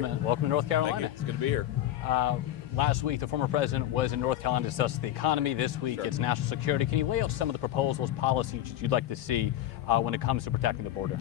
Welcome to North Carolina. Thank you. It's good to be here. Last week, the former president was in North Carolina to discuss the economy. This week, It's national security. Can you lay out some of the proposals, policies you'd like to see when it comes to protecting the border?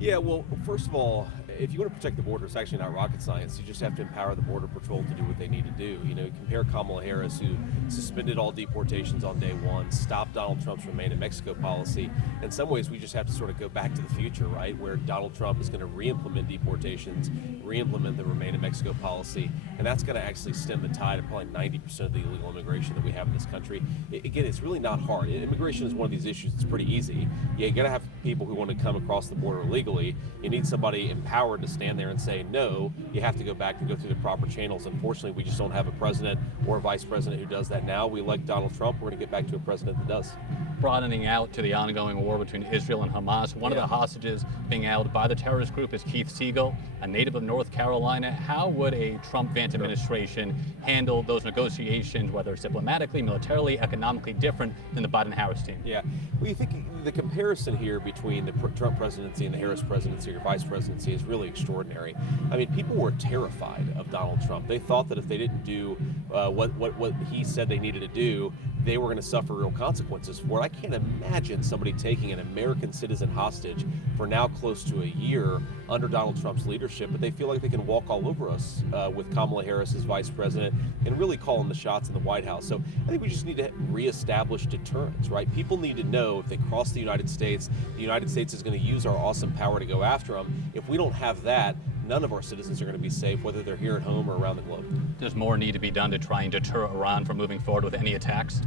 Yeah, well, first of all, if you want to protect the border, it's actually not rocket science. You just have to empower the Border Patrol to do what they need to do. You know, compare Kamala Harris, who suspended all deportations on day one, stopped Donald Trump's Remain in Mexico policy. In some ways, we just have to sort of go back to the future, right, where Donald Trump is going to re-implement deportations, re-implement the Remain in Mexico policy, and that's going to actually stem the tide of probably 90% of the illegal immigration that we have in this country. Again, it's really not hard. Immigration is one of these issues that's pretty easy. You got to have people who want to come across the border illegally. You need somebody empowered to stand there and say, no, you have to go back and go through the proper channels. Unfortunately, we just don't have a president or a vice president who does that now. We elect Donald Trump. We're going to get back to a president that does. Broadening out to the ongoing war between Israel and Hamas, one of the hostages being held by the terrorist group is Keith Siegel, a native of North Carolina. How would a Trump-Vance administration handle those negotiations, whether it's diplomatically, militarily, economically different than the Biden-Harris team? Yeah. Well, you think the comparison here between the Trump presidency and the Harris presidency or vice presidency is really extraordinary. I mean, people were terrified of Donald Trump. They thought that if they didn't do what he said they needed to do, they were going to suffer real consequences for it. I can't imagine somebody taking an American citizen hostage for now close to a year under Donald Trump's leadership, but they feel like they can walk all over us with Kamala Harris as vice president and really calling the shots in the White House. So I think we just need to reestablish deterrence, right? People need to know if they cross the United States is going to use our awesome power to go after them. If we don't have that, none of our citizens are going to be safe, whether they're here at home or around the globe. Does more need to be done to try and deter Iran from moving forward with any attacks?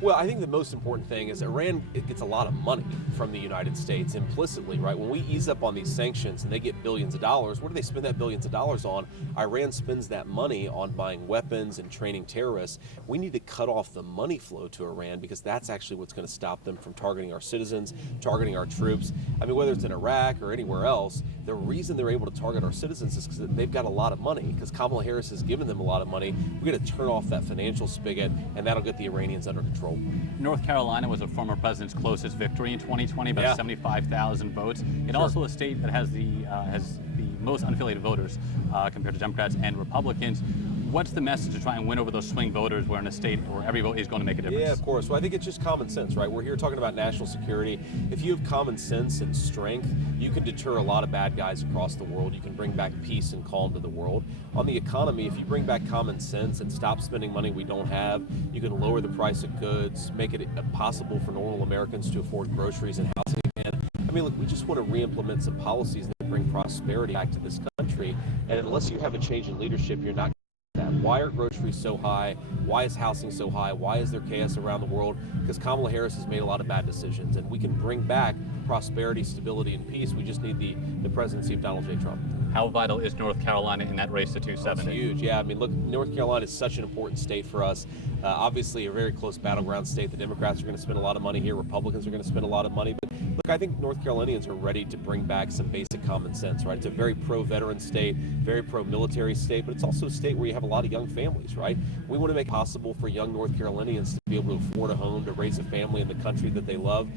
Well, I think the most important thing is Iran gets a lot of money from the United States implicitly, right? When we ease up on these sanctions and they get billions of dollars, what do they spend that billions of dollars on? Iran spends that money on buying weapons and training terrorists. We need to cut off the money flow to Iran because that's actually what's going to stop them from targeting our citizens, targeting our troops. I mean, whether it's in Iraq or anywhere else, the reason they're able to target our citizens is because they've got a lot of money, because Kamala Harris has given them a lot of money. We're going to turn off that financial spigot, and that'll get the Iranians under control. North Carolina was a former president's closest victory in 2020, about 75,000 votes. It's also a state that has the most unaffiliated voters compared to Democrats and Republicans. What's the message to try and win over those swing voters? We're in a state where every vote is going to make a difference. Yeah, of course. Well, I think it's just common sense, right? We're here talking about national security. If you have common sense and strength, you can deter a lot of bad guys across the world. You can bring back peace and calm to the world. On the economy, if you bring back common sense and stop spending money we don't have, you can lower the price of goods, make it possible for normal Americans to afford groceries and housing again. I mean, look, we just want to re-implement some policies that bring prosperity back to this country. And unless you have a change in leadership, you're not. Why are groceries so high? Why is housing so high? Why is there chaos around the world? Because Kamala Harris has made a lot of bad decisions, and we can bring back prosperity, stability, and peace. We just need the presidency of Donald J. Trump. How vital is North Carolina in that race to 270? It's huge. Yeah, I mean, look, North Carolina is such an important state for us. Obviously, a very close battleground state. The Democrats are going to spend a lot of money here. Republicans are going to spend a lot of money. But look, I think North Carolinians are ready to bring back some basic common sense, right? It's a very pro-veteran state, very pro-military state, but it's also a state where you have a lot of young families, right? We want to make it possible for young North Carolinians to be able to afford a home, to raise a family in the country that they love.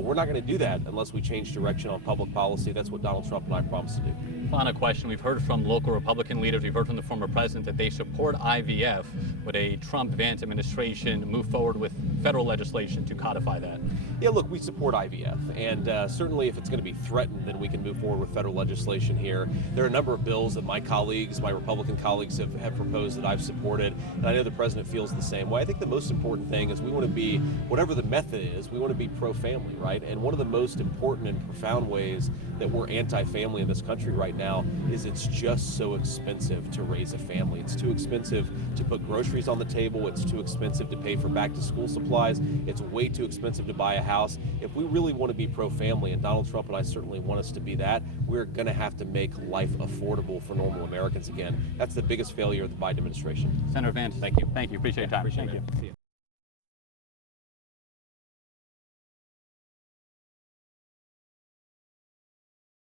We're not going to do that unless we change direction on public policy. That's what Donald Trump and I promised to do. Final question. We've heard from local Republican leaders, we've heard from the former president that they support IVF. Would a Trump-Vance administration move forward with federal legislation to codify that? Yeah, look, we support IVF, and certainly if it's going to be threatened, then we can move forward with federal legislation here. There are a number of bills that my colleagues, my Republican colleagues have proposed that I've supported, and I know the president feels the same way. I think the most important thing is we want to be, whatever the method is, we want to be pro-family, right? And one of the most important and profound ways that we're anti-family in this country right now is it's just so expensive to raise a family. It's too expensive to put groceries on the table. It's too expensive to pay for back-to-school supplies. It's way too expensive to buy a house. If we really want to be pro-family, and Donald Trump and I certainly want us to be that, we're going to have to make life affordable for normal Americans again. That's the biggest failure of the Biden administration. Senator Vance, thank you. Appreciate your time. Thank you. See you.